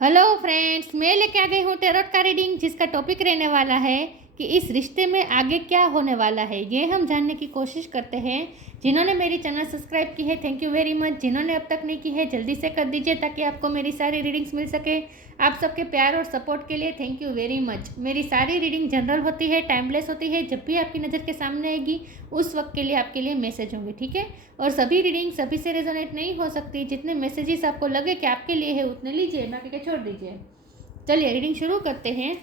Hello friends, मैं लेके आ गई हूँ टेरोट का रीडिंग, जिसका टॉपिक रहने वाला है कि इस रिश्ते में आगे क्या होने वाला है। ये हम जानने की कोशिश करते हैं। जिन्होंने मेरी चैनल सब्सक्राइब की है, थैंक यू वेरी मच। जिन्होंने अब तक नहीं की है, जल्दी से कर दीजिए ताकि आपको मेरी सारी रीडिंग्स मिल सके। आप सबके प्यार और सपोर्ट के लिए थैंक यू वेरी मच। मेरी सारी रीडिंग जनरल होती है, टाइमलेस होती है। जब भी आपकी नज़र के सामने आएगी उस वक्त के लिए आपके लिए मैसेज होंगे, ठीक है। और सभी रीडिंग सभी से रेजोनेट नहीं हो सकती। जितने मैसेजेस आपको लगे कि आपके लिए है उतने लीजिए, बाकी के छोड़ दीजिए। चलिए रीडिंग शुरू करते हैं।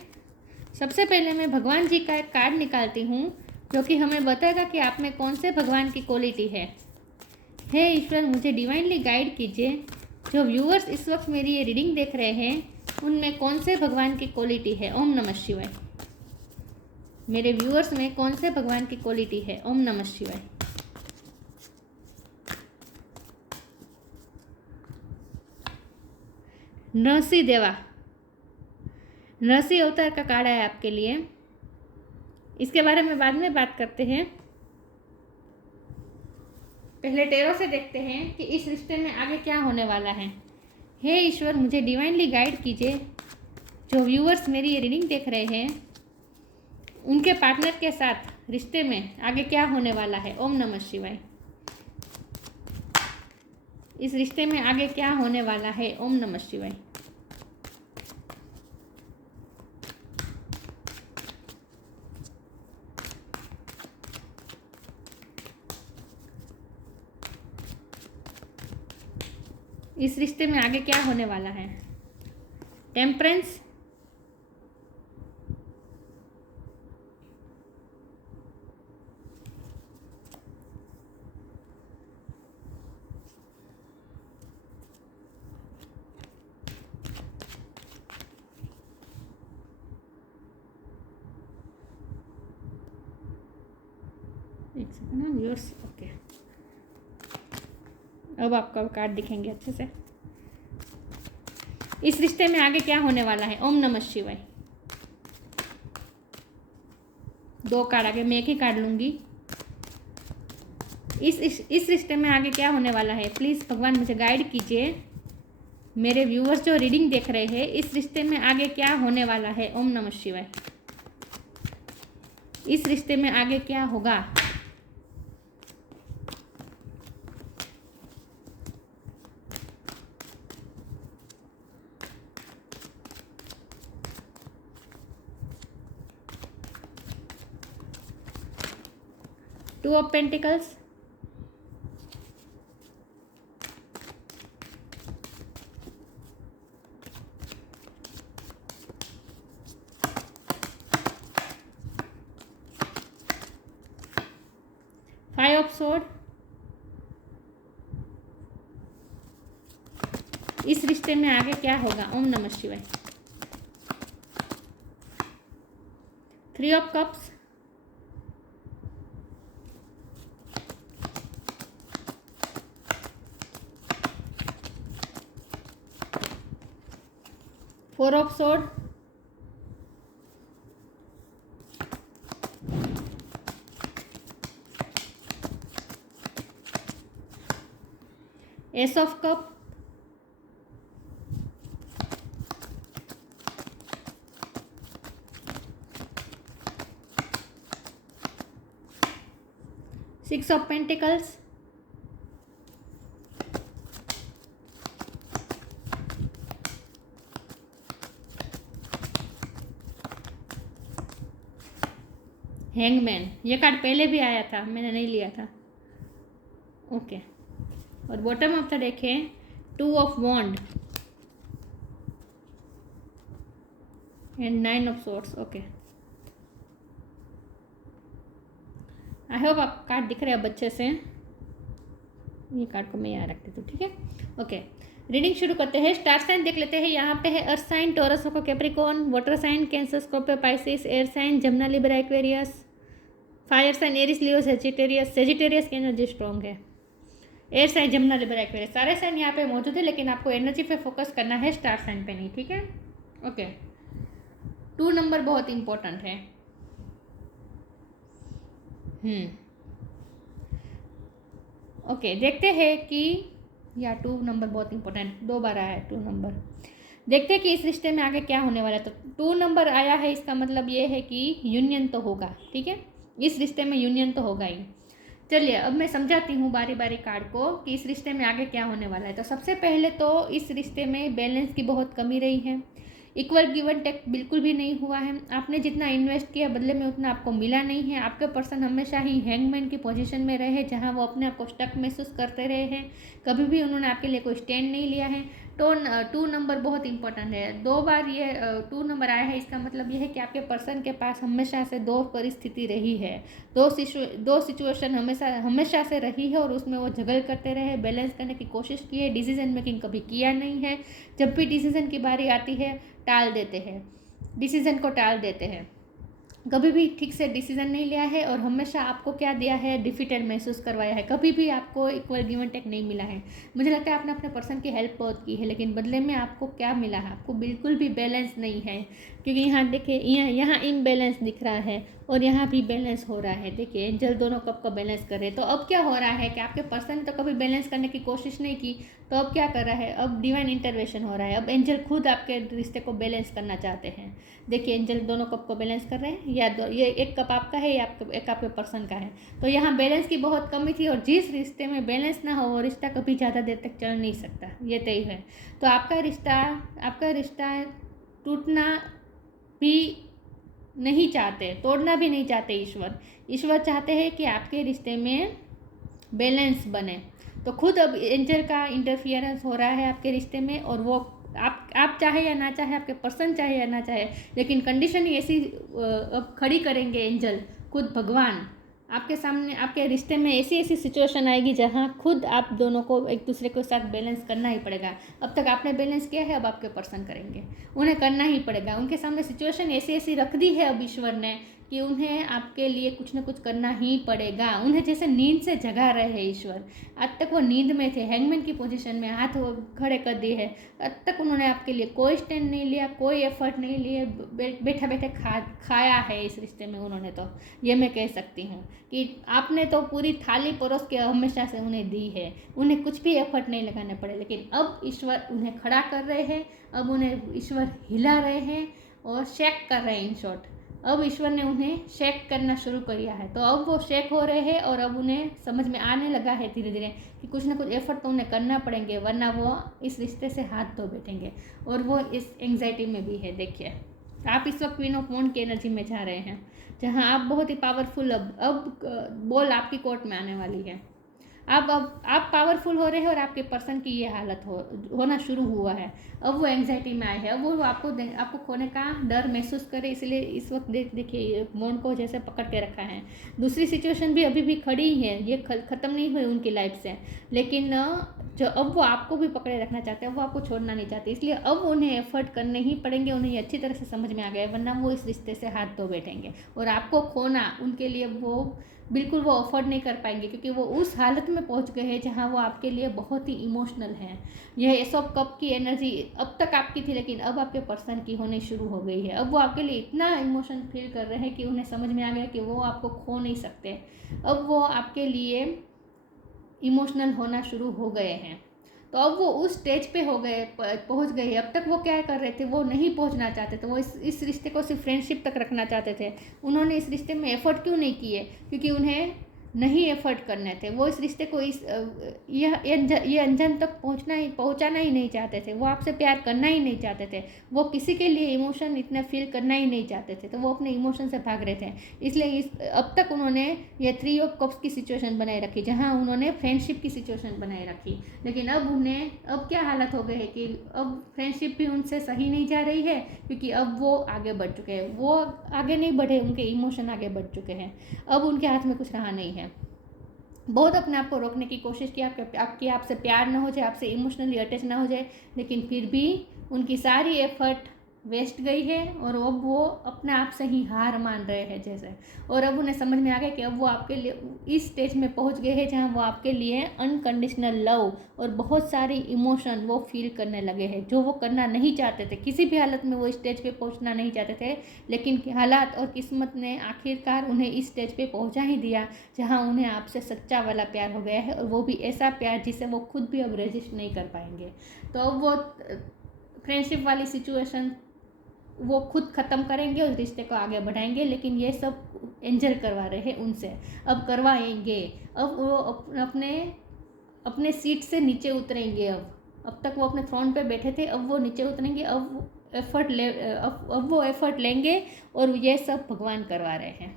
सबसे पहले मैं भगवान जी का एक कार्ड निकालती हूँ जो कि हमें बताएगा कि आप में कौन से भगवान की क्वालिटी है। हे ईश्वर, मुझे डिवाइनली गाइड कीजिए। जो व्यूअर्स इस वक्त मेरी ये रीडिंग देख रहे हैं उनमें कौन से भगवान की क्वालिटी है। ओम नमः शिवाय। मेरे व्यूअर्स में कौन से भगवान की क्वालिटी है। ओम नमः शिवाय। नरसिंह देवा, नरसिंह अवतार का कार्ड है आपके लिए। इसके बारे में बाद में बात करते हैं। पहले टेरो से देखते हैं कि इस रिश्ते में आगे क्या होने वाला है। हे ईश्वर, मुझे डिवाइनली गाइड कीजिए। जो व्यूअर्स मेरी ये रीडिंग देख रहे हैं उनके पार्टनर के साथ रिश्ते में आगे क्या होने वाला है। ओम नमः शिवाय। इस रिश्ते में आगे क्या होने वाला है। ओम नमः शिवाय। इस रिश्ते में आगे क्या होने वाला है। टेम्परेंस, एक सेकंड ना व्यूअर्स। ओके, अब आपका कार्ड दिखेंगे अच्छे से। इस रिश्ते में आगे क्या होने वाला है। ओम नमः शिवाय। दो कार्ड आगे, मैं एक ही कार्ड लूंगी। इस रिश्ते में आगे क्या होने वाला है। प्लीज़ भगवान मुझे गाइड कीजिए। मेरे व्यूअर्स जो रीडिंग देख रहे हैं, इस रिश्ते में आगे क्या होने वाला है। ओम नमः शिवाय। इस रिश्ते में आगे क्या होगा। Two of pentacles, five of sword. इस रिश्ते में आगे क्या होगा। ओम नमः शिवाय। Three of cups, four of sword, S of cup, six of pentacles, hangman. ये कार्ड पहले भी आया था, मैंने नहीं लिया था। ओके, और बॉटम ऑफ द डेक है two of wand and nine of swords. Okay, I hope आप कार्ड दिख रहे हैं अब अच्छे से। ये कार्ड को मैं यहाँ रख देती हूँ, ठीक है। ओके, रीडिंग शुरू करते हैं। स्टार साइन देख लेते हैं। यहाँ पे है earth sign, Taurus, Capricorn, water sign, Cancer, Scorpio, Pisces, air sign, Gemini, Libra, Aquarius, fire sign, Aries, Leo, Sagittarius. Sagittarius की एनर्जी स्ट्रॉन्ग है। Air sign, Gemini, Libra, Aquarius सारे साइन यहाँ पे मौजूद है, लेकिन आपको एनर्जी पे फोकस करना है, स्टार साइन पे नहीं, ठीक है। ओके, 2 नंबर बहुत इंपॉर्टेंट है। ओके, देखते हैं कि या 2 नंबर बहुत इंपॉर्टेंट, 2 बार आया है 2 नंबर। देखते हैं कि इस रिश्ते में आगे क्या होने वाला है। तो 2 नंबर आया है, इसका मतलब ये है कि यूनियन तो होगा, ठीक है, इस रिश्ते में यूनियन तो होगा ही। चलिए अब मैं समझाती हूँ बारी बारी कार्ड को कि इस रिश्ते में आगे क्या होने वाला है। तो सबसे पहले तो इस रिश्ते में बैलेंस की बहुत कमी रही है, इक्वल गिव एंड टेक बिल्कुल भी नहीं हुआ है। आपने जितना इन्वेस्ट किया बदले में उतना आपको मिला नहीं है। आपके पर्सन हमेशा ही हैंगमैन की पोजीशन में रहे, जहां वो अपने आप को स्टक महसूस करते रहे हैं। कभी भी उन्होंने आपके लिए कोई स्टैंड नहीं लिया है। तो 2 नंबर बहुत इंपॉर्टेंट है, 2 बार ये 2 नंबर आया है। इसका मतलब ये है कि आपके पर्सन के पास हमेशा से 2 परिस्थिति रही है, 2 सिचुएशन हमेशा से रही है और उसमें वो झगड़ करते रहे, बैलेंस करने की कोशिश की है, डिसीजन मेकिंग कभी किया नहीं है। जब भी डिसीजन की बारी आती है टाल देते हैं, डिसीजन को टाल देते हैं, कभी भी ठीक से डिसीजन नहीं लिया है और हमेशा आपको क्या दिया है, डिफीटेड महसूस करवाया है। कभी भी आपको इक्वल गिव एंड टेक नहीं मिला है। मुझे लगता है आपने अपने पर्सन की हेल्प बहुत की है, लेकिन बदले में आपको क्या मिला है, आपको बिल्कुल भी बैलेंस नहीं है। क्योंकि यहाँ देखिए, यहाँ इम्बैलेंस दिख रहा है और यहाँ भी बैलेंस हो रहा है। देखिए एंजल दोनों कप को बैलेंस कर रहे हैं। तो अब क्या हो रहा है कि आपके पर्सन ने तो कभी बैलेंस करने की कोशिश नहीं की, तो अब क्या कर रहा है, अब डिवाइन इंटरवेंशन हो रहा है। अब एंजल खुद आपके रिश्ते को बैलेंस करना चाहते हैं। देखिए एंजल दोनों कप को बैलेंस कर रहे हैं, या ये एक कप आपका है या एक आपके पर्सन का है। तो यहाँ बैलेंस की बहुत कमी थी और जिस रिश्ते में बैलेंस ना हो वो रिश्ता कभी ज़्यादा देर तक चल नहीं सकता, ये तय है। तो आपका रिश्ता टूटना भी नहीं चाहते, तोड़ना भी नहीं चाहते ईश्वर चाहते हैं कि आपके रिश्ते में बैलेंस बने। तो खुद अब एंजल का इंटरफियरेंस हो रहा है आपके रिश्ते में, और वो आप चाहे या ना चाहे, आपके पर्सन चाहे या ना चाहे, लेकिन कंडीशन ही ऐसी अब खड़ी करेंगे एंजल, खुद भगवान आपके सामने, आपके रिश्ते में ऐसी सिचुएशन आएगी जहाँ खुद आप दोनों को एक दूसरे के साथ बैलेंस करना ही पड़ेगा। अब तक आपने बैलेंस किया है, अब आपके पर्सन करेंगे, उन्हें करना ही पड़ेगा। उनके सामने सिचुएशन ऐसी रख दी है अब ईश्वर ने कि उन्हें आपके लिए कुछ ना कुछ करना ही पड़ेगा। उन्हें जैसे नींद से जगा रहे हैं ईश्वर। आज तक वो नींद में थे, हैंगमैन की पोजीशन में हाथ खड़े कर दिए हैं। आज तक उन्होंने आपके लिए कोई स्टैंड नहीं लिया, कोई एफर्ट नहीं लिए, बैठे बैठे खाया है इस रिश्ते में उन्होंने। तो ये मैं कह सकती हूँ कि आपने तो पूरी थाली परोस के हमेशा से उन्हें दी है, उन्हें कुछ भी एफर्ट नहीं लगाने पड़े। लेकिन अब ईश्वर उन्हें खड़ा कर रहे हैं, अब उन्हें ईश्वर हिला रहे हैं और शेक कर रहे हैं। इन शॉर्ट अब ईश्वर ने उन्हें शेक करना शुरू किया है। तो अब वो शेक हो रहे हैं और अब उन्हें समझ में आने लगा है धीरे धीरे कि कुछ ना कुछ एफर्ट तो उन्हें करना पड़ेंगे, वरना वो इस रिश्ते से हाथ धो बैठेंगे। और वो इस एंग्जाइटी में भी है। देखिए आप इस वक्त क्वीन ऑफ वॉन्ड की एनर्जी में जा रहे हैं, जहाँ आप बहुत ही पावरफुल, अब बॉल आपकी कोर्ट में आने वाली है। अब आप पावरफुल हो रहे हैं और आपके पर्सन की ये हालत होना शुरू हुआ है। अब वो एंग्जाइटी में आए हैं, अब वो आपको खोने का डर महसूस करे, इसलिए इस वक्त देखिए मौन को जैसे पकड़ के रखा है। दूसरी सिचुएशन भी अभी भी खड़ी है, ये ख़त्म नहीं हुई उनकी लाइफ से, लेकिन जो अब वो आपको भी पकड़े रखना चाहते हैं, वो आपको छोड़ना नहीं चाहते। इसलिए अब उन्हें एफर्ट करने ही पड़ेंगे। उन्हें ये अच्छी तरह से समझ में आ गया है, वरना वो इस रिश्ते से हाथ धो बैठेंगे और आपको खोना उनके लिए वो बिल्कुल वो अफोर्ड नहीं कर पाएंगे, क्योंकि वो उस हालत में पहुंच गए हैं जहां वो आपके लिए बहुत ही इमोशनल है। यह एस ऑफ कप की एनर्जी अब तक आपकी थी, लेकिन अब आपके पर्सन की होनी शुरू हो गई है। अब वो आपके लिए इतना इमोशन फील कर रहे हैं कि उन्हें समझ में आ गया कि वो आपको खो नहीं सकते। अब वो आपके लिए इमोशनल होना शुरू हो गए हैं। तो अब वो उस स्टेज पे पहुंच गए। अब तक वो क्या कर रहे थे, वो नहीं पहुंचना चाहते थे, वो इस रिश्ते को सिर्फ फ्रेंडशिप तक रखना चाहते थे। उन्होंने इस रिश्ते में एफर्ट क्यों नहीं किए, क्योंकि उन्हें नहीं एफर्ट करने थे। वो इस रिश्ते को ये अंजाम तक पहुंचाना ही नहीं चाहते थे। वो आपसे प्यार करना ही नहीं चाहते थे। वो किसी के लिए इमोशन इतना फील करना ही नहीं चाहते थे। तो वो अपने इमोशन से भाग रहे थे। इसलिए अब तक उन्होंने ये 3 ऑफ कप्स की सिचुएशन बनाए रखी, जहाँ उन्होंने फ्रेंडशिप की सिचुएशन बनाए रखी। लेकिन अब क्या हालत हो गई है कि अब फ्रेंडशिप भी उनसे सही नहीं जा रही है, क्योंकि अब वो आगे बढ़ चुके हैं। वो आगे नहीं बढ़े, उनके इमोशन आगे बढ़ चुके हैं। अब उनके हाथ में कुछ रहा नहीं है। बहुत अपने आप को रोकने की कोशिश की, आपसे प्यार ना हो जाए, आपसे इमोशनली अटैच ना हो जाए, लेकिन फिर भी उनकी सारी एफर्ट वेस्ट गई है और अब वो अपने आप से ही हार मान रहे हैं जैसे। और अब उन्हें समझ में आ गया कि अब वो आपके लिए इस स्टेज में पहुंच गए हैं जहां वो आपके लिए अनकंडीशनल लव और बहुत सारी इमोशन वो फील करने लगे हैं, जो वो करना नहीं चाहते थे। किसी भी हालत में वो स्टेज पे पहुंचना नहीं चाहते थे, लेकिन हालात और किस्मत ने आखिरकार उन्हें इस स्टेज पे पहुंचा ही दिया, जहाँ उन्हें आपसे सच्चा वाला प्यार हो गया है, और वो भी ऐसा प्यार जिसे वो खुद भी अब रेजिस्ट नहीं कर पाएंगे। तो अब वो फ्रेंडशिप वाली सिचुएशन वो खुद ख़त्म करेंगे और रिश्ते को आगे बढ़ाएंगे, लेकिन ये सब एंजल करवा रहे हैं उनसे, अब करवाएंगे। अब वो अपने अपने सीट से नीचे उतरेंगे। अब तक वो अपने थ्रोन पे बैठे थे, अब वो नीचे उतरेंगे, अब वो एफर्ट लेंगे और ये सब भगवान करवा रहे हैं।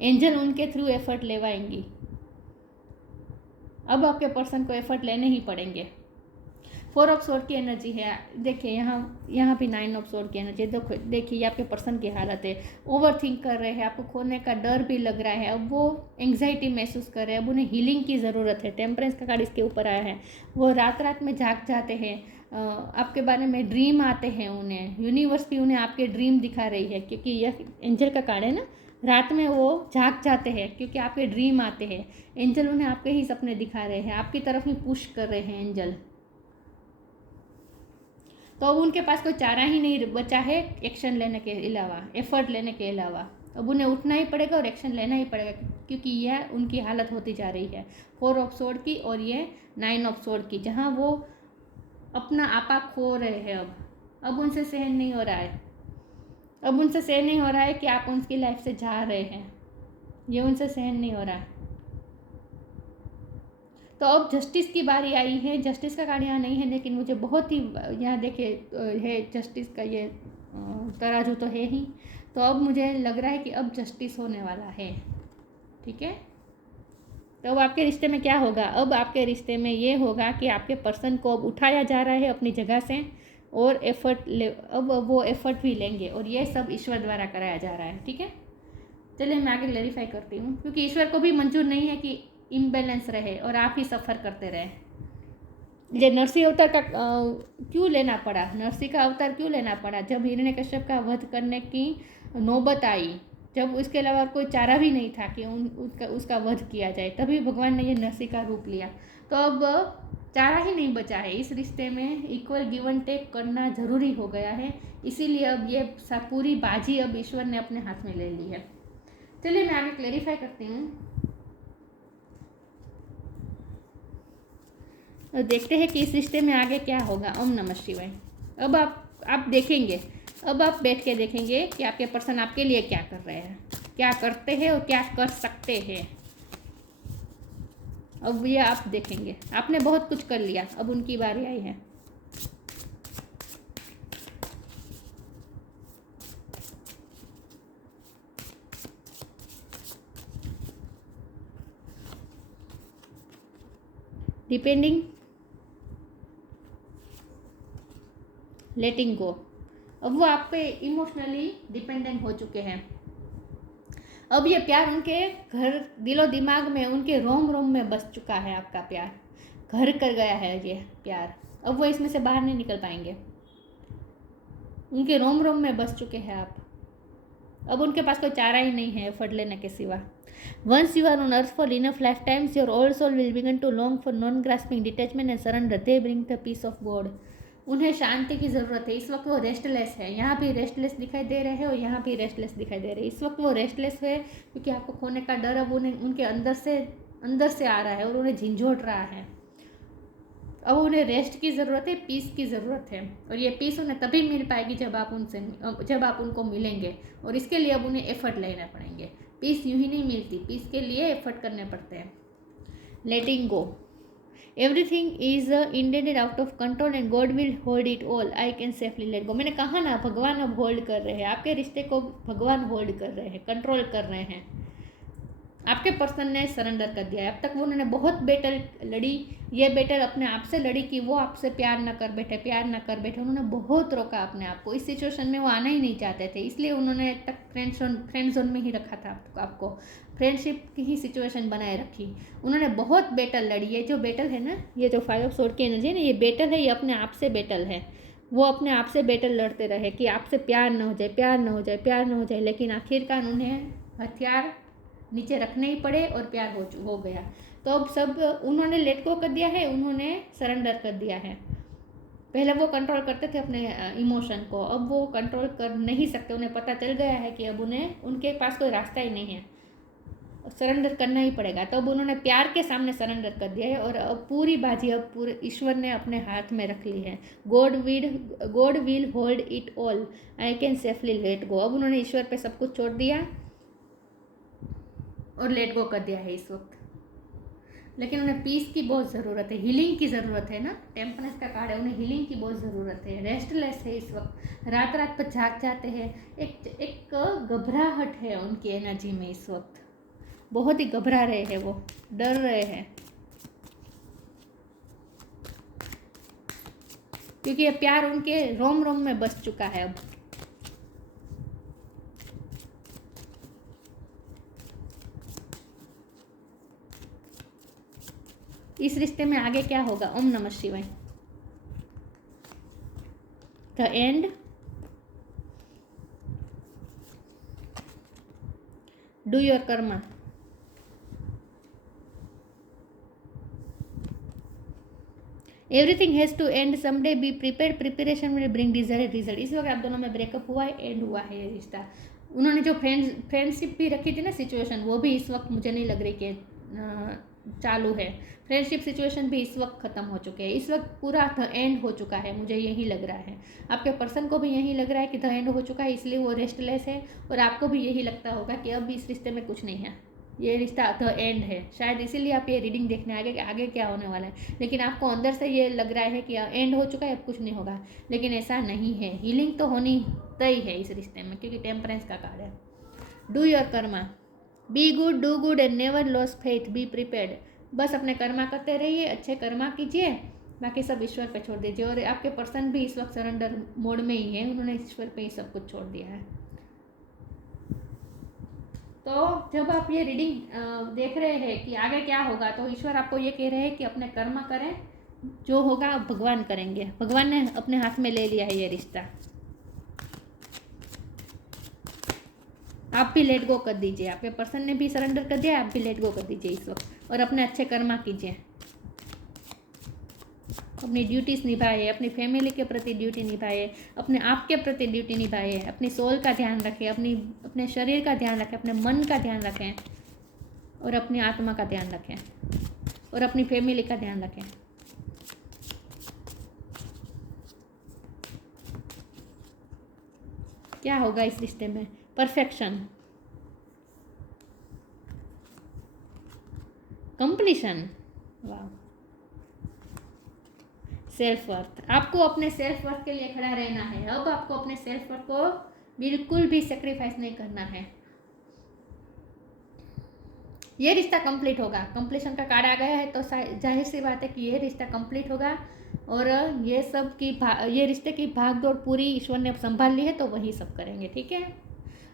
एंजल उनके थ्रू एफर्ट लेवाएंगी। अब आपके पर्सन को एफर्ट लेने ही पड़ेंगे। 4 ऑफ सोर्ड की एनर्जी है। देखिए यहाँ भी 9 ऑफ सोर्ड की एनर्जी। देखिए ये आपके पर्सन की हालत है। ओवर थिंक कर रहे हैं, आपको खोने का डर भी लग रहा है, अब वो एंग्जाइटी महसूस कर रहे हैं, अब उन्हें हीलिंग की ज़रूरत है। टेम्परेंस का कार्ड इसके ऊपर आया है। वो रात में जाग जाते हैं, आपके बारे में ड्रीम आते हैं उन्हें। यूनिवर्स भी उन्हें आपके ड्रीम दिखा रही है, क्योंकि यह एंजल का कार्ड है ना। रात में वो जाग जाते हैं क्योंकि आपके ड्रीम आते हैं। एंजल उन्हें आपके ही सपने दिखा रहे हैं, आपकी तरफ ही पुश कर रहे हैं एंजल। तो अब उनके पास कोई चारा ही नहीं बचा है एक्शन लेने के अलावा, एफर्ट लेने के अलावा। अब उन्हें उठना ही पड़ेगा और एक्शन लेना ही पड़ेगा, क्योंकि यह उनकी हालत होती जा रही है 4 ऑफ सोर्ड की और ये 9 ऑफ सोर्ड की, जहाँ वो अपना आपा खो रहे हैं। अब उनसे सहन नहीं हो रहा है। अब उनसे सहन नहीं हो रहा है कि आप उनकी लाइफ से जा रहे हैं, ये उनसे सहन नहीं हो रहा है। तो अब जस्टिस की बारी आई है। जस्टिस का कार्ड यहाँ नहीं है, लेकिन मुझे बहुत ही यहाँ देखिए है जस्टिस का ये तराजू तो है ही। तो अब मुझे लग रहा है कि अब जस्टिस होने वाला है। ठीक है, तो अब आपके रिश्ते में क्या होगा? अब आपके रिश्ते में ये होगा कि आपके पर्सन को अब उठाया जा रहा है अपनी जगह से और अब वो एफर्ट भी लेंगे और ये सब ईश्वर द्वारा कराया जा रहा है। ठीक है, चलिए मैं आगे क्लैरिफाई करती हूँ, क्योंकि ईश्वर को भी मंजूर नहीं है कि इम्बैलेंस रहे और आप ही सफ़र करते रहे। ये नरसिंह अवतार का क्यों लेना पड़ा? नरसिंह का अवतार क्यों लेना पड़ा? जब हिरण्यकश्यप का वध करने की नौबत आई, जब उसके अलावा कोई चारा भी नहीं था कि उसका वध किया जाए, तभी भगवान ने ये नरसिंह का रूप लिया। तो अब चारा ही नहीं बचा है। इस रिश्ते में इक्वल गिव एंड टेक करना ज़रूरी हो गया है, इसीलिए अब ये पूरी बाजी अब ईश्वर ने अपने हाथ में ले ली है। चलिए मैं आगे क्लैरिफाई करती हूँ। और देखते हैं कि इस रिश्ते में आगे क्या होगा। ओम नमः शिवाय। अब आप देखेंगे, अब आप बैठ के देखेंगे कि आपके पर्सन आपके लिए क्या कर रहे हैं, क्या करते हैं और क्या कर सकते हैं। अब ये आप देखेंगे। आपने बहुत कुछ कर लिया, अब उनकी बारी आई है। डिपेंडिंग, लेटिंग गो। अब वो आप पे इमोशनली डिपेंडेंट हो चुके हैं। अब ये प्यार उनके घर दिलो दिमाग में, उनके रोम रोम में बस चुका है। आपका प्यार घर कर गया है ये प्यार। अब वो इसमें से बाहर नहीं निकल पाएंगे। उनके रोम रोम में बस चुके हैं आप। अब उनके पास कोई चारा ही नहीं है एफर्ट लेने के सिवा। Once you are on earth for enough lifetimes, your old soul will begin to long for non-grasping detachment and surrender. They bring the peace of God. उन्हें शांति की ज़रूरत है। इस वक्त वो रेस्टलेस है। यहाँ भी रेस्टलेस दिखाई दे रहे हैं और यहाँ भी रेस्टलेस दिखाई दे रहे हैं। इस वक्त वो रेस्टलेस है क्योंकि आपको खोने का डर अब उनके अंदर से आ रहा है और उन्हें झंझोड़ रहा है। अब उन्हें रेस्ट की ज़रूरत है, पीस की ज़रूरत है, और ये पीस उन्हें तभी मिल पाएगी जब आप उनको मिलेंगे, और इसके लिए अब उन्हें एफर्ट लेना पड़ेंगे। पीस यूं ही नहीं मिलती, पीस के लिए एफर्ट करने पड़ते हैं। Letting go, everything is indented out of control and God will hold it all. I can safely let go. मैंने कहा ना, भगवान अब होल्ड कर रहे हैं आपके रिश्ते को। भगवान होल्ड कर रहे हैं, कंट्रोल कर रहे हैं। आपके पर्सन ने सरेंडर कर दिया है। अब तक वो उन्होंने बहुत बैटल लड़ी। ये बैटल अपने आप से लड़ी कि वो आपसे प्यार न कर बैठे। उन्होंने बहुत रोका अपने आप को। इस सिचुएशन में वो आना ही नहीं चाहते थे, इसलिए उन्होंने तक फ्रेंड जोन में ही रखा था आपको। फ्रेंडशिप की ही सिचुएशन बनाए रखी। उन्होंने बहुत बैटल लड़ी। ये जो बैटल है ना, ये जो 5 ऑफ सोर्ड की एनर्जी है ना, ये बैटल है, ये अपने आप से बैटल है। वो अपने आप से बैटल लड़ते रहे कि आपसे प्यार न हो जाए, लेकिन आखिरकार उन्हें हथियार नीचे रखने ही पड़े और प्यार हो गया। तो अब सब उन्होंने लेट गो कर दिया है, उन्होंने सरेंडर कर दिया है। पहले वो कंट्रोल करते थे अपने इमोशन को, अब वो कंट्रोल कर नहीं सकते। उन्हें पता चल गया है कि अब उनके पास कोई रास्ता ही नहीं है। सरेंडर करना ही पड़ेगा। तो अब उन्होंने प्यार के सामने सरेंडर कर दिया है और अब पूरी बाजी अब पूरे ईश्वर ने अपने हाथ में रख ली है। God will hold it all, I can safely let गो। अब उन्होंने ईश्वर पे सब कुछ छोड़ दिया और लेट गो कर दिया है इस वक्त। लेकिन उन्हें पीस की बहुत ज़रूरत है, हीलिंग की ज़रूरत है ना। टेम्परेंस का कार्ड है, उन्हें हीलिंग की बहुत ज़रूरत है। रेस्टलेस है इस वक्त, रात रात पर जाग जाते हैं। एक घबराहट है उनकी एनर्जी में इस वक्त, बहुत ही घबरा रहे हैं, वो डर रहे हैं क्योंकि ये प्यार उनके रोम रोम में बस चुका है। अब इस रिश्ते में आगे क्या होगा? ओम नमः शिवाय। The end, do your karma. Everything has to end someday, be prepared, preparation will bring desired result. इस वक्त आप दोनों में ब्रेकअप हुआ है, एंड हुआ है ये रिश्ता। उन्होंने जो फ्रेंडशिप भी रखी थी ना सिचुएशन, वो भी इस वक्त मुझे नहीं लग रही कि चालू है। फ्रेंडशिप सिचुएशन भी इस वक्त ख़त्म हो चुके हैं। इस वक्त पूरा द एंड हो चुका है, मुझे यही लग रहा है। आपके पर्सन को भी यही लग रहा है कि द एंड हो चुका है, इसलिए वो रेस्टलेस है। और आपको भी यही लगता होगा कि अब इस रिश्ते में कुछ नहीं है, ये रिश्ता द एंड है। शायद इसीलिए आप ये रीडिंग देखने आगे क्या होने वाला है। लेकिन आपको अंदर से ये लग रहा है कि एंड हो चुका है, अब कुछ नहीं होगा। लेकिन ऐसा नहीं है, हीलिंग तो होनी तय है इस रिश्ते में, क्योंकि टेम्परेंस का कार्ड है। Do your Karma, be good, do good and never loss faith, be prepared. बस अपने कर्मा करते रहिए, अच्छे कर्मा कीजिए, बाकी सब ईश्वर पे छोड़ दीजिए। और आपके पर्सन भी इस वक्त सरेंडर मोड में ही है, उन्होंने ईश्वर पे ही सब कुछ छोड़ दिया है। तो जब आप ये रीडिंग देख रहे हैं कि आगे क्या होगा, तो ईश्वर आपको ये कह रहे हैं कि अपने कर्म करें, जो होगा अब भगवान करेंगे। भगवान ने अपने हाथ में ले लिया है ये रिश्ता। आप भी लेट गो कर दीजिए, आपके पर्सन ने भी सरेंडर कर दिया, आप भी लेट गो कर दीजिए इस वक्त और अपने अच्छे कर्मा कीजिए। अपनी ड्यूटीज़ निभाइए, अपनी फैमिली के प्रति ड्यूटी निभाइए, अपने आप के प्रति ड्यूटी निभाइए, अपनी सोल का ध्यान रखें, अपने शरीर का ध्यान रखें, अपने मन का ध्यान रखें और अपनी आत्मा का ध्यान रखें और अपनी फैमिली का ध्यान रखें। क्या होगा इस रिश्ते में? परफेक्शन, कंप्लीशन, वाह, सेल्फ वर्थ। आपको अपने सेल्फ वर्थ के लिए खड़ा रहना है। अब आपको अपने सेल्फ वर्थ को बिल्कुल भी सेक्रीफाइस नहीं करना है। ये रिश्ता कंप्लीट होगा, कंप्लीशन का कार्ड आ गया है, तो जाहिर सी बात है कि ये रिश्ता कंप्लीट होगा। और ये रिश्ते की भागदौड़ पूरी ईश्वर ने अब संभाल ली है, तो वही सब करेंगे। ठीक है,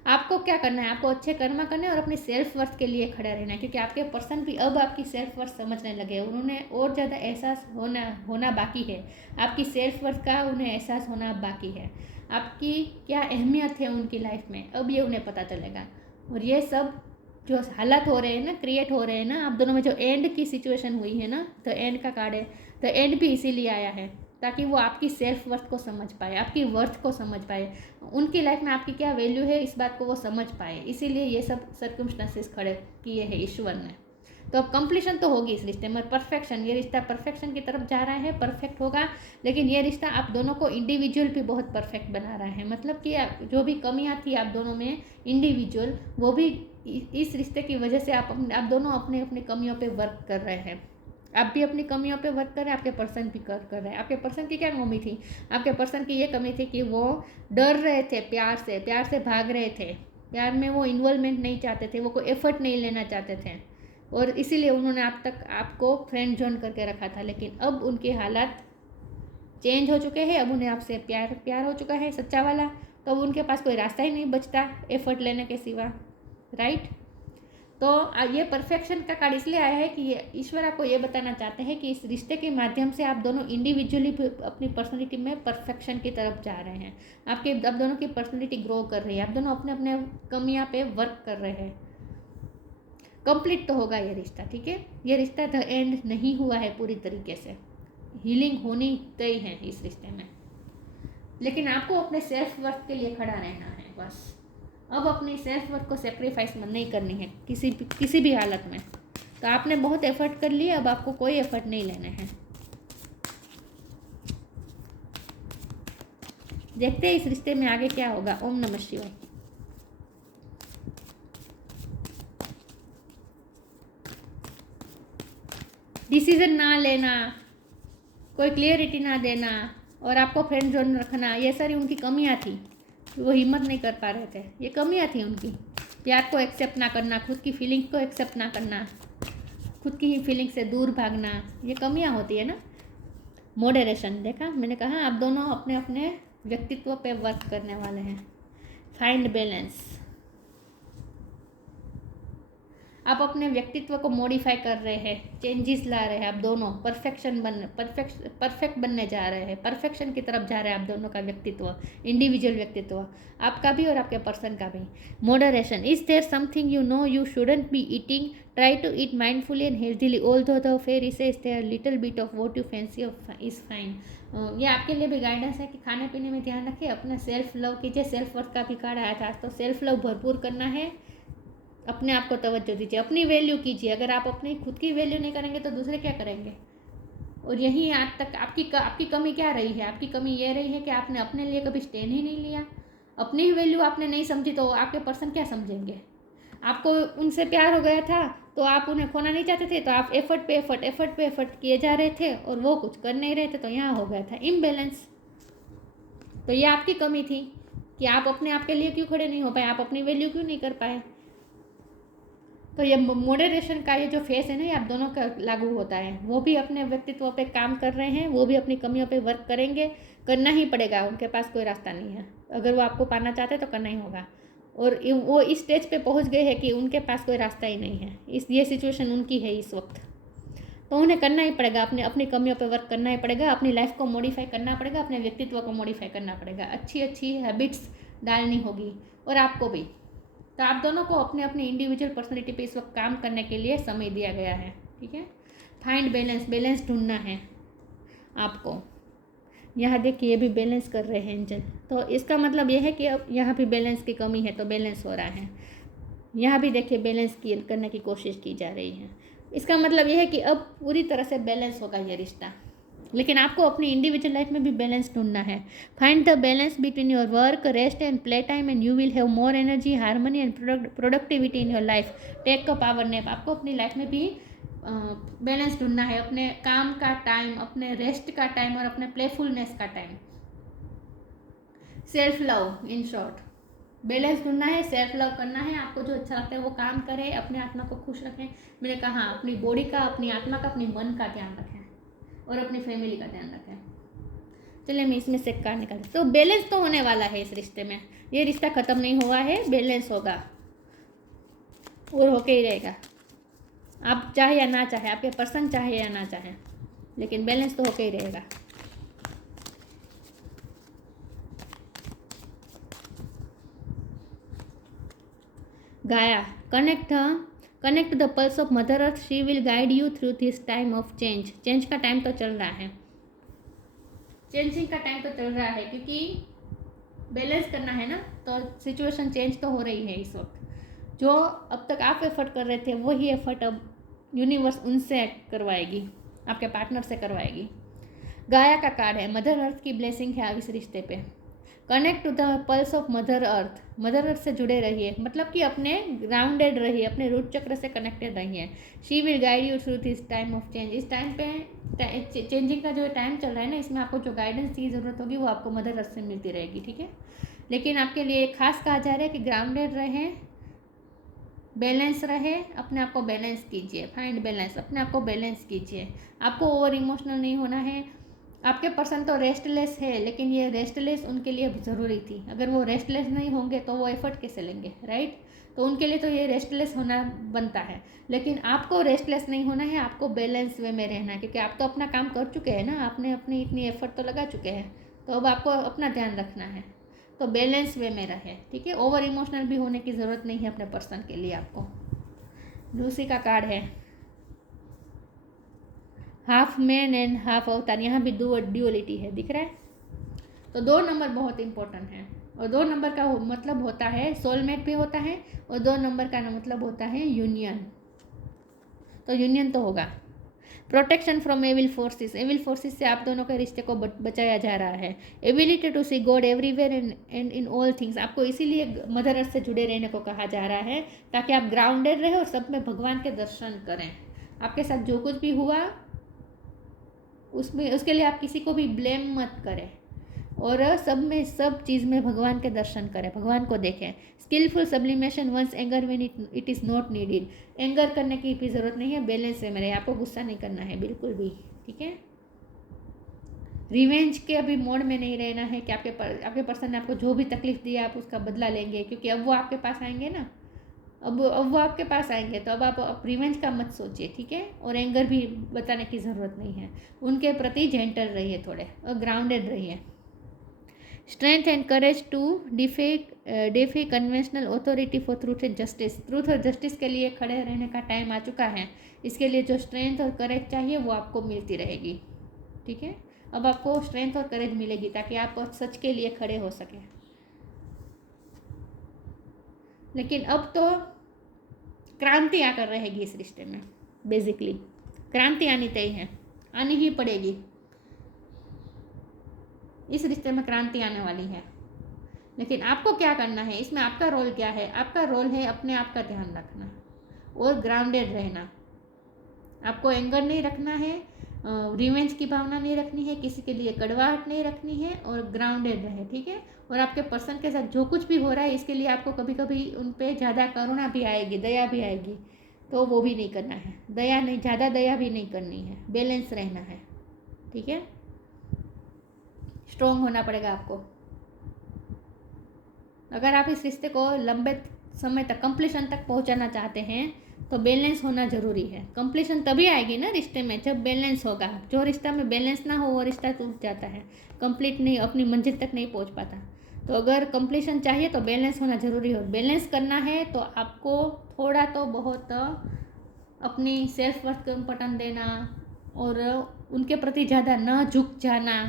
आपको क्या करना है? आपको अच्छे कर्म करने हैं और अपनी सेल्फ वर्थ के लिए खड़ा रहना है, क्योंकि आपके पर्सन भी अब आपकी सेल्फ वर्थ समझने लगे। उन्होंने और ज़्यादा एहसास होना बाकी है। आपकी सेल्फ वर्थ का उन्हें एहसास होना बाकी है। आपकी क्या अहमियत है उनकी लाइफ में, अब ये उन्हें पता चलेगा। और ये सब जो हालात हो रहे हैं ना, क्रिएट हो रहे हैं ना, आप दोनों में जो एंड की सिचुएशन हुई है ना, तो एंड का कार्ड है। तो एंड भी इसीलिए आया है ताकि वो आपकी सेल्फ वर्थ को समझ पाए, आपकी वर्थ को समझ पाए, उनकी लाइफ में आपकी क्या वैल्यू है इस बात को वो समझ पाए। इसीलिए ये सब सर्कमस्टेंसेस खड़े किए हैं ईश्वर ने। तो अब कंप्लीशन तो होगी इस रिश्ते में, परफेक्शन, ये रिश्ता परफेक्शन की तरफ जा रहा है, परफेक्ट होगा। लेकिन ये रिश्ता आप दोनों को इंडिविजुअल भी बहुत परफेक्ट बना रहा है। मतलब कि जो भी कमियां थी आप दोनों में इंडिविजुअल, वो भी इस रिश्ते की वजह से आप दोनों अपने अपनी कमियों पे वर्क कर रहे हैं। आप भी अपनी कमियों पे वर्क कर रहे हैं, आपके पर्सन भी कर रहे हैं। आपके पर्सन की क्या कमी थी? आपके पर्सन की ये कमी थी कि वो डर रहे थे, प्यार से भाग रहे थे। प्यार में वो इन्वॉल्वमेंट नहीं चाहते थे, वो कोई एफर्ट नहीं लेना चाहते थे, और इसीलिए उन्होंने आपको फ्रेंड जोन करके रखा था। लेकिन अब उनके हालात चेंज हो चुके हैं, अब उन्हें आपसे प्यार हो चुका है सच्चा वाला। तो अब उनके पास कोई रास्ता ही नहीं बचता एफर्ट लेने के सिवा, राइट। तो ये परफेक्शन का कार्ड इसलिए आया है कि ये ईश्वर आपको ये बताना चाहते हैं कि इस रिश्ते के माध्यम से आप दोनों इंडिविजुअली अपनी पर्सनैलिटी में परफेक्शन की तरफ जा रहे हैं। आप दोनों की पर्सनैलिटी ग्रो कर रही है, आप दोनों अपने अपने कमियां पे वर्क कर रहे हैं। कंप्लीट तो होगा ये रिश्ता, ठीक है। ये रिश्ता द एंड नहीं हुआ है पूरी तरीके से, हीलिंग होनी तय है इस रिश्ते में। लेकिन आपको अपने सेल्फ वर्थ के लिए खड़ा रहना है बस। अब अपनी सेल्फ वर्थ को सेक्रीफाइस नहीं करनी है किसी भी हालत में। तो आपने बहुत एफर्ट कर लिए, अब आपको कोई एफर्ट नहीं लेने हैं। देखते हैं इस रिश्ते में आगे क्या होगा। ओम नमः शिवाय। डिसीजन ना लेना, कोई क्लियरिटी ना देना और आपको फ्रेंड जोन रखना, ये सारी उनकी कमियां थी। वो हिम्मत नहीं कर पा रहे थे, ये कमियां थी उनकी। प्यार को एक्सेप्ट ना करना, खुद की फीलिंग को एक्सेप्ट ना करना, खुद की ही फीलिंग से दूर भागना, ये कमियां होती है ना। मॉडरेशन, देखा मैंने कहा आप दोनों अपने अपने व्यक्तित्व पे वर्क करने वाले हैं। फाइंड बैलेंस, आप अपने व्यक्तित्व को मॉडिफाई कर रहे हैं, चेंजेस ला रहे हैं। आप दोनों परफेक्ट बनने जा रहे हैं, परफेक्शन की तरफ जा रहे हैं आप दोनों का व्यक्तित्व, इंडिविजुअल व्यक्तित्व, आपका भी और आपके पर्सन का भी। Moderation, is there something you know you shouldn't be eating, try to eat mindfully and healthily although the fairy says there little bit of what you fancy is fine. ये आपके लिए भी गाइडेंस है कि खाने पीने में ध्यान रखिए, अपना सेल्फ लव कीजिए। सेल्फ वर्थ का भी कार्ड आया था, तो सेल्फ लव भरपूर करना है, अपने आप को तवज्जो दीजिए, अपनी वैल्यू कीजिए। अगर आप अपनी खुद की वैल्यू नहीं करेंगे तो दूसरे क्या करेंगे। और यही आज तक आपकी कमी क्या रही है? आपकी कमी ये रही है कि आपने अपने लिए कभी स्टैंड ही नहीं लिया। अपनी ही वैल्यू आपने नहीं समझी तो आपके पर्सन क्या समझेंगे। आपको उनसे प्यार हो गया था तो आप उन्हें खोना नहीं चाहते थे, तो आप एफर्ट पे एफर्ट किए जा रहे थे और वो कुछ कर नहीं रहे थे, तो यहाँ हो गया था इम्बैलेंस। तो ये आपकी कमी थी कि आप अपने आप के लिए क्यों खड़े नहीं हो पाए, आप अपनी वैल्यू क्यों नहीं कर पाए। तो ये मॉडरेशन का ये जो फेस है ना, ये आप दोनों का लागू होता है। वो भी अपने व्यक्तित्व पे काम कर रहे हैं, वो भी अपनी कमियों पे वर्क करेंगे, करना ही पड़ेगा, उनके पास कोई रास्ता नहीं है। अगर वो आपको पाना चाहते हैं तो करना ही होगा। और वो इस स्टेज पे पहुंच गए हैं कि उनके पास कोई रास्ता ही नहीं है, ये सिचुएशन उनकी है इस वक्त। तो उन्हें करना ही पड़ेगा, अपनी कमियों पे वर्क करना ही पड़ेगा, अपनी लाइफ को मॉडिफाई करना पड़ेगा, अपने व्यक्तित्व को मॉडिफाई करना पड़ेगा, अच्छी हैबिट्स डालनी होगी और आपको भी। तो आप दोनों को अपने अपनी इंडिविजुअल पर्सनैलिटी पे इस वक्त काम करने के लिए समय दिया गया है, ठीक है। फाइंड बैलेंस ढूंढना है आपको। यहाँ देखिए ये भी बैलेंस कर रहे हैं एंजल, तो इसका मतलब यह है कि अब यहाँ भी बैलेंस की कमी है, तो बैलेंस हो रहा है। यहाँ भी देखिए बैलेंस करने की कोशिश की जा रही है। इसका मतलब यह है कि अब पूरी तरह से बैलेंस होगा ये रिश्ता। लेकिन आपको अपनी इंडिविजुअल लाइफ में भी बैलेंस ढूंढना है। Find the balance between your work, rest and play time and you will have more energy, harmony and productivity in your life. Take a power nap, आपको अपनी लाइफ में भी बैलेंस ढूंढना है, अपने काम का टाइम, अपने रेस्ट का टाइम और अपने प्लेफुलनेस का time. Self love, in short balance ढूंढना है, सेल्फ लव करना है। आपको जो अच्छा लगता है वो काम करें, अपने आत्मा को खुश रखें। मैंने कहा अपनी बॉडी का, अपनी आत्मा का, अपनी मन का ध्यान रखें और अपनी फैमिली का ध्यान रखें। चलिए मैं इसमें से कार्ड निकालती। तो बैलेंस तो होने वाला है इस रिश्ते में, ये रिश्ता ख़त्म नहीं हुआ है, बैलेंस होगा और होके ही रहेगा। आप चाहे या ना चाहे, आपके पर्सन चाहे या ना चाहे, लेकिन बैलेंस तो होके ही रहेगा। गाया, connect the pulse of mother earth, she will guide you through this time of change. Change का टाइम तो चल रहा है, चेंजिंग का टाइम तो चल रहा है, क्योंकि बैलेंस करना है ना, तो सिचुएशन चेंज तो हो रही है इस वक्त। जो अब तक आप एफर्ट कर रहे थे वही एफर्ट अब यूनिवर्स उनसे करवाएगी, आपके पार्टनर से करवाएगी। गाया का कार्ड है, मदर अर्थ की ब्लेसिंग है इस रिश्ते पे। Connect to the pulse of mother earth, mother earth से जुड़े रहिए, मतलब कि अपने ग्राउंडेड रहिए, अपने रूट चक्र से कनेक्टेड रहिए। She will guide you through this time of change. इस टाइम पे चेंजिंग का जो टाइम चल रहा है ना, इसमें आपको जो गाइडेंस की ज़रूरत होगी वो आपको मदर अर्थ से मिलती रहेगी, ठीक है। लेकिन आपके लिए खास कहा जा रहा है कि ग्राउंडेड रहें, बैलेंस रहे, अपने आप को बैलेंस कीजिए। फाइंड बैलेंस, अपने आप को बैलेंस कीजिए। आपको ओवर इमोशनल नहीं होना है। आपके पर्सन तो रेस्टलेस है, लेकिन ये रेस्टलेस उनके लिए ज़रूरी थी। अगर वो रेस्टलेस नहीं होंगे तो वो एफर्ट कैसे लेंगे, राइट। तो उनके लिए तो ये रेस्टलेस होना बनता है, लेकिन आपको रेस्टलेस नहीं होना है, आपको बैलेंस वे में रहना है, क्योंकि आप तो अपना काम कर चुके हैं ना, आपने अपनी इतनी एफर्ट तो लगा चुके हैं, तो अब आपको अपना ध्यान रखना है। तो बैलेंस वे में रहे, ठीक है। ओवर इमोशनल भी होने की ज़रूरत नहीं है अपने पर्सन के लिए आपको। लूसी का कार्ड है, हाफ मैन एंड हाफ अवतार। यहाँ भी दो ड्यूअलिटी है, दिख रहा है। तो 2 नंबर बहुत इंपॉर्टेंट है। और 2 नंबर का मतलब होता है सोलमेट भी होता है, और 2 नंबर का मतलब होता है यूनियन। तो यूनियन तो होगा। प्रोटेक्शन फ्रॉम एविल फोर्सेस से आप दोनों के रिश्ते को बचाया जा रहा है। Ability to see god everywhere and in all things, आपको इसीलिए मदर अर्थ से जुड़े रहने को कहा जा रहा है, ताकि आप ग्राउंडेड रहे और सब में भगवान के दर्शन करें। आपके साथ जो कुछ भी हुआ उसमें उसके लिए आप किसी को भी ब्लेम मत करें, और सब चीज़ में भगवान के दर्शन करें, भगवान को देखें। Skilful sublimation once anger when it is not needed, anger करने की भी ज़रूरत नहीं है, बैलेंस है मेरे, आपको गुस्सा नहीं करना है बिल्कुल भी, ठीक है। रिवेंज के अभी मोड में नहीं रहना है कि आपके पर्सन ने आपको जो भी तकलीफ दी आप उसका बदला लेंगे, क्योंकि अब वो आपके पास आएंगे ना, अब वो आपके पास आएंगे, तो अब आप रिवेंज का मत सोचिए, ठीक है। और एंगर भी बताने की ज़रूरत नहीं है, उनके प्रति जेंटल रहिए थोड़े, और ग्राउंडेड रहिए। Strength and courage to defy conventional authority for truth and justice, truth और जस्टिस के लिए खड़े रहने का टाइम आ चुका है। इसके लिए जो स्ट्रेंथ और करेज चाहिए वो आपको मिलती रहेगी, ठीक है। अब आपको स्ट्रेंथ और करेज मिलेगी ताकि आप सच के लिए खड़े हो सकें। लेकिन अब तो क्रांति आकर रहेगी इस रिश्ते में, बेसिकली क्रांति आनी तय है, आनी ही पड़ेगी। इस रिश्ते में क्रांति आने वाली है। लेकिन आपको क्या करना है, इसमें आपका रोल क्या है? आपका रोल है अपने आप का ध्यान रखना और ग्राउंडेड रहना। आपको एंगर नहीं रखना है, रिवेंज की भावना नहीं रखनी है, किसी के लिए कड़वाहट नहीं रखनी है, और ग्राउंडेड रहे, ठीक है। और आपके पर्सन के साथ जो कुछ भी हो रहा है इसके लिए आपको कभी कभी उन पर ज़्यादा करुणा भी आएगी, दया भी आएगी, तो वो भी नहीं करना है। दया नहीं, ज़्यादा दया भी नहीं करनी है, बैलेंस रहना है, ठीक है। स्ट्रॉन्ग होना पड़ेगा आपको। अगर आप इस रिश्ते को लंबे समय तक कंप्लीशन तक पहुंचाना चाहते हैं तो बैलेंस होना ज़रूरी है। कंप्लीशन तभी आएगी ना रिश्ते में जब बैलेंस होगा। जो रिश्ता में बैलेंस ना हो वो रिश्ता टूट जाता है, कंप्लीट नहीं, अपनी मंजिल तक नहीं पहुंच पाता। तो अगर कंप्लीशन चाहिए तो बैलेंस होना ज़रूरी है। बैलेंस करना है तो आपको थोड़ा तो बहुत अपनी सेल्फ वर्थ को इम्पोर्टेंट देना और उनके प्रति ज़्यादा न झुक जाना,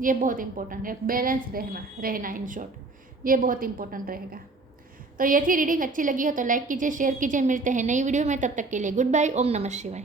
ये बहुत इम्पोर्टेंट है। बैलेंस रहना इन शॉर्ट, ये बहुत इम्पोर्टेंट रहेगा। तो ये थी रीडिंग। अच्छी लगी हो तो लाइक कीजिए, शेयर कीजिए। मिलते हैं नई वीडियो में, तब तक के लिए गुड बाय। ओम नमः शिवाय।